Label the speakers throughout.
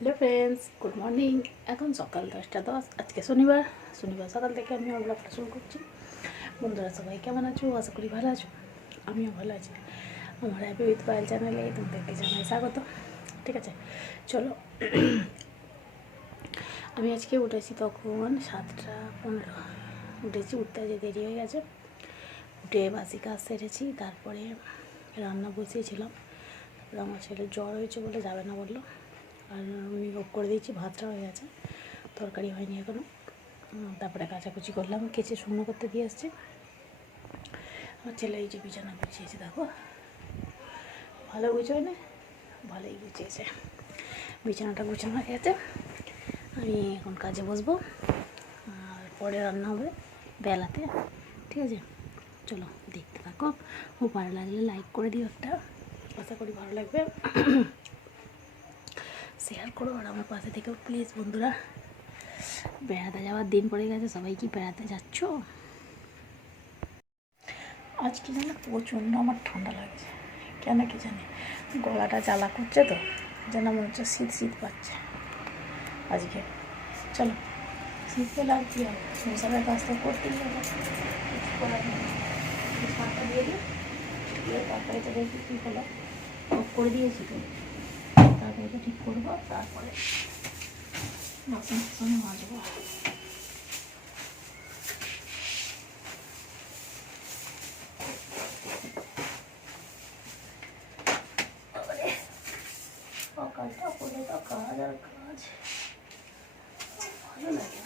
Speaker 1: Hello friends, good morning. এখন সকাল দশটা দশ, আজকে শনিবার। শনিবার সকাল থেকে আমি আমার ব্লগটা শুরু করছি। বন্ধুরা সবাই কেমন আছো? আশা করি ভালো আছো। আমিও ভালো আছি। আমার হ্যাপি উইথ পায়েল চ্যানেলে তোমাদেরকে জানাই স্বাগত। ঠিক আছে? চলো। আমি আজকে উঠেছি তখন সাতটা পনেরো। উঠেছি, উঠতে যে দেরি হয়ে গেছে। উঠে বাসি কাজ সেরেছি, তারপরে রান্না বসিয়েছিলাম। তারপরে আমার ছেলে জ্বর হয়েছে বলে যাবে না বলল। আর আমি করে দিয়েছি, ভাতটা হয়ে গেছে, তরকারি হয়নি এখনও তারপরে কাচাকুচি করলাম, কেচে শুকনো করতে দিয়ে এসছি আমার ছেলে এই যে বিছানা গুছিয়েছে, দেখো। ভালো গুছোয় না? ভালোই গুছিয়েছে। বিছানাটা গুছানো হয়ে গেছে। আমি এখন কাজে বসবো, আর পরে রান্না হবে বেলাতে, ঠিক আছে? চলো, দেখতে থাকো। ও ভালো লাগলে লাইক করে দিও একটা। আশা করি ভালো লাগবে। শেয়ার করো আর আমার পাশে থেকেও প্লিজ বন্ধুরা। বেড়াতে যাওয়ার দিন পড়ে গেছে, সবাই কি বেড়াতে যাচ্ছ? আজকে যেন প্রচণ্ড আমার ঠান্ডা লাগছে, কেন কি জানি? গলাটা জ্বালা করছে তো, যেন মনে হচ্ছে শীত শীত পাচ্ছে। আজকে, চলো, শীত পেলে আর কী হবে? সংসারের কাজ তো করতেই হবে। কিছু করার নেই। দিয়ে দিই তারপরে তো দেখি কী হলো? করে দিয়েছি তো। এটা ঠিক করব, তারপরে বাসন টাসন মাজবো। সকালটা করে তো কাজ আর কাজ। ভালো লাগে।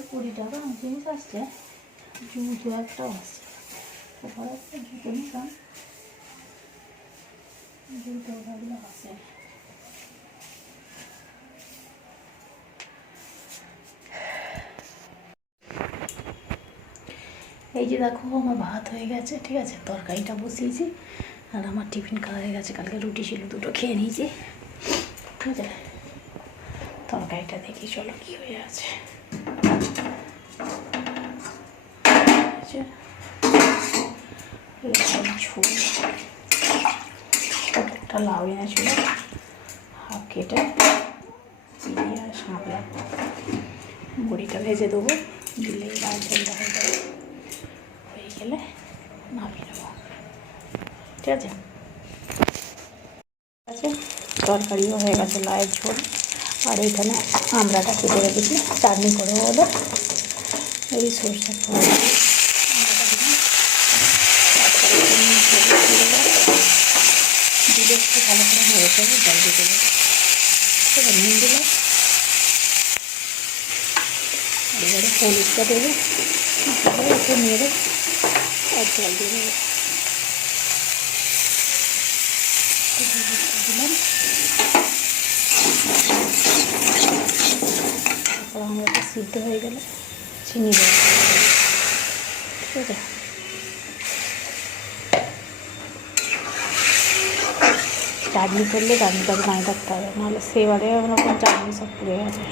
Speaker 1: রোলের কুড়ি টাকা জিনিস আসছে, জুতো একটাও আসছে। তারপরে একটা জুতো নিলাম। জুতো ভাবলে আসে এই যে দেখো, আমার ভাত হয়ে গেছে, ঠিক আছে? তরকারিটা বসিয়েছি, আর আমার টিফিন খাওয়া হয়ে গেছে। কালকে রুটি ছিল, দুটো খেয়ে নিয়েছি। ঠিক আছে? তরকারিটা দেখি, চলো কি হয়ে আছে। ঝোল একটা লাউ এনেছিল হাফ কেটে চিনি আর সাঁতলা বড়িটা ভেজে দেবো দিলেই লাল ঝোলটা হয়ে যাবে। হয়ে গেলে নামিয়ে নেব। ঠিক আছে? আছে? তরকারিও হয়ে গেছে লায়ের ঝোল। আর এইখানে আমড়াটা কেটে রেখেছি, চাটনি করে বলে এই সরষের এখানে। দিলে ভালো করে হয়ে যাবে জল দিয়ে দেবো এবার নুন দিলাম এবারে হলুদটা দেবো একটু নেড়ে আর জল দিয়ে দেবো দিলাম তারপর আমড়াটা সিদ্ধ হয়ে গেলে, চিনি দেবো। ঠিক আছে? চাটনি করলে চাটনিটাকে পানি থাকতে হবে, নাহলে সেবারে ওরকম চাটনি সব পুড়ে গেছে।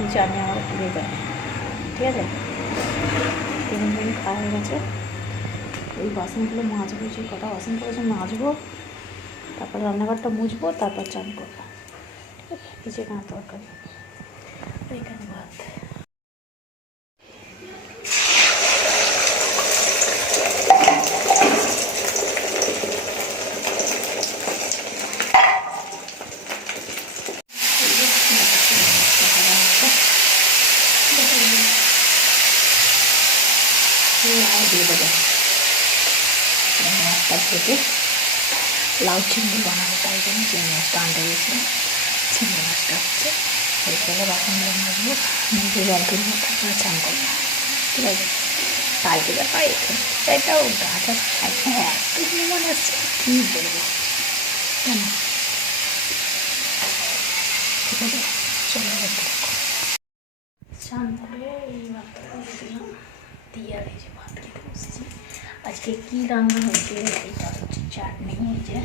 Speaker 1: এই চাটনি আমার পুড়ে যায়? ঠিক আছে? তিন দিন খাওয়া হয়ে গেছে। ওই বাসনগুলো মাজবো, যে কটা বাসন করেছে মাজবো, তারপর রান্নাঘরটা মুছবো, তারপর চান করব। ঠিক আছে? এই যে তরকারি। আর এখানে ভাত লাউ দিয়ে দেবো মাছটা ভেজে লাউ চিংড়ি বানাবো তাই জন্য চিংড়ি মাছটা আনতে গেছিলাম চিংড়ি মাছটা হচ্ছে করে বাসনগুলো মাজবো নিজে জল তুলবো তারপরে চান করব। ঠিক আছে? কালকে ব্যাপার এটাও গাছ হ্যাঁ এত মনে আসছে কী বলব। কেন? ঠিক আছে? চলে যেতে স্নান করে এই ভাতটা দিয়ে আর এই আজকে কী রান্না হয়েছে? এইটা হচ্ছে চাটনি এই যে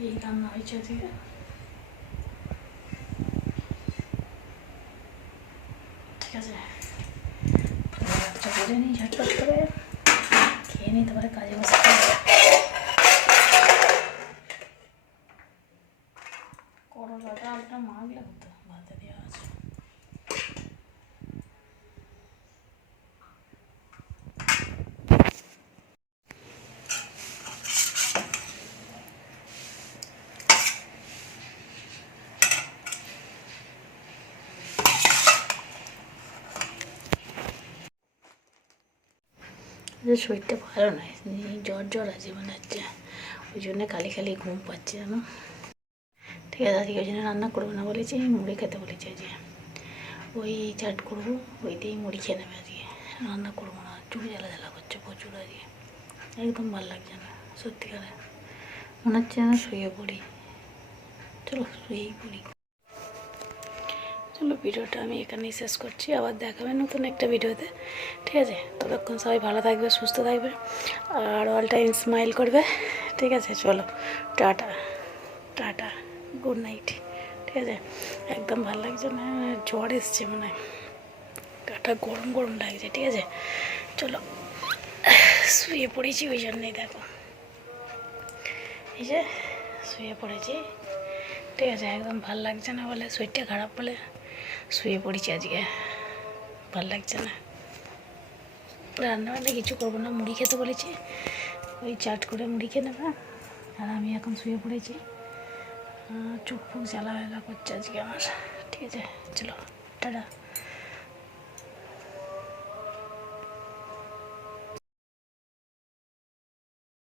Speaker 1: İlanlar içeriye. আছে যদি নিয়ে ঝটপট করে খেয়ে নিতে পারে কাজে বসে শরীরটা ভালো নয় জ্বর জ্বর আছে মনে হচ্ছে। ওই জন্য খালি খালি ঘুম পাচ্ছে জানো। ঠিক আছে, আজকে ওই জন্য রান্না করব না বলেছি মুড়ি খেতে বলেছি আজকে। ওই চাট করব, ওই দিয়েই মুড়ি খেয়ে নেবে আজকে। রান্না করব না, চুল জ্বালা জ্বালা করছে প্রচুর আজকে। একদম ভালো লাগছে না, সত্যিকারে। মনে হচ্ছে না শুয়ে পড়ি। চলো, শুয়েই পড়ি। চলো ভিডিওটা আমি এখানেই শেষ করছি। আবার দেখাবে নতুন একটা ভিডিওতে। ঠিক আছে? ততক্ষণ সবাই ভালো থাকবে, সুস্থ থাকবে, আর অল টাইম স্মাইল করবে। ঠিক আছে? চলো, টাটা টাটা গুড নাইট ঠিক আছে? একদম ভালো লাগছে না, জ্বর এসছে মানে গাটা গরম গরম লাগছে, ঠিক আছে? চলো, শুয়ে পড়েছি ওই জন্যই দেখো। এই যে, শুয়ে পড়েছি। ঠিক আছে? একদম ভালো লাগছে না বলে, শরীরটা খারাপ বলে। শুয়ে পড়েছি আজকে। ভালো লাগছে না। রান্না বান্না কিছু করব না, মুড়ি খেতে বলেছি। ওই চাট করে মুড়ি খেয়ে নেবে। আর আমি এখন শুয়ে পড়েছি। চোখ ফুক জ্বালা করছে আজকে আমার। ঠিক আছে, চলো, টাটা।